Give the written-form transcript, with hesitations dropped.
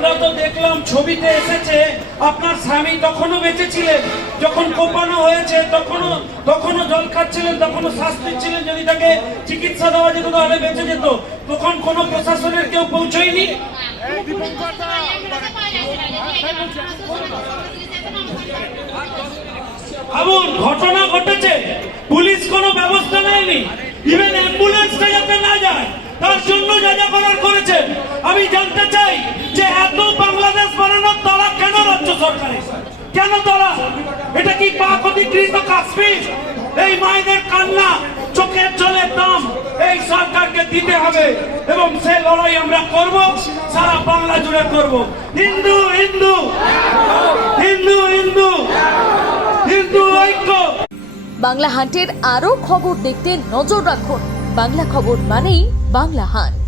আমরা তো দেখলাম ছবিতে এসেছে আপনার স্বামী তখনও বেঁচে ছিলেন, যখন কোপানো হয়েছে তখনও জল খাচ্ছিলেন, তখনও শ্বাস নিচ্ছিলেন। যদি তাকে চিকিৎসা দেওয়া যেত তাহলে বেঁচে যেত। তখন কোনো প্রশাসনের কেউ পৌঁছয়নি। ভাবুন, ঘটনা ঘটেছে, পুলিশ কোনো ব্যবস্থা নেয়নি। ইভেন অ্যাম্বুলেন্সটা যাতে না যায় তার জন্য যা যা করার করেছেন। আমি জানতে চাই যে এত বাংলাদেশ বানানোর তারা কেন রাজ্য সরকারে, কেন তারা? এটা কি পাক অধিকৃত কাশ্মীর? এই মায়েদের কান্না, চোখের জলের দাম এই সরকারকে দিতে হবে এবং সেই লড়াই আমরা করব, সারা বাংলা জুড়ে করব। হিন্দু হিন্দু হিন্দু হিন্দু হিন্দু ঐক্য। বাংলা হান্টের আরও খবর দেখতে নজর রাখুন। বাংলা খবর মানেই বাংলা হান্ট।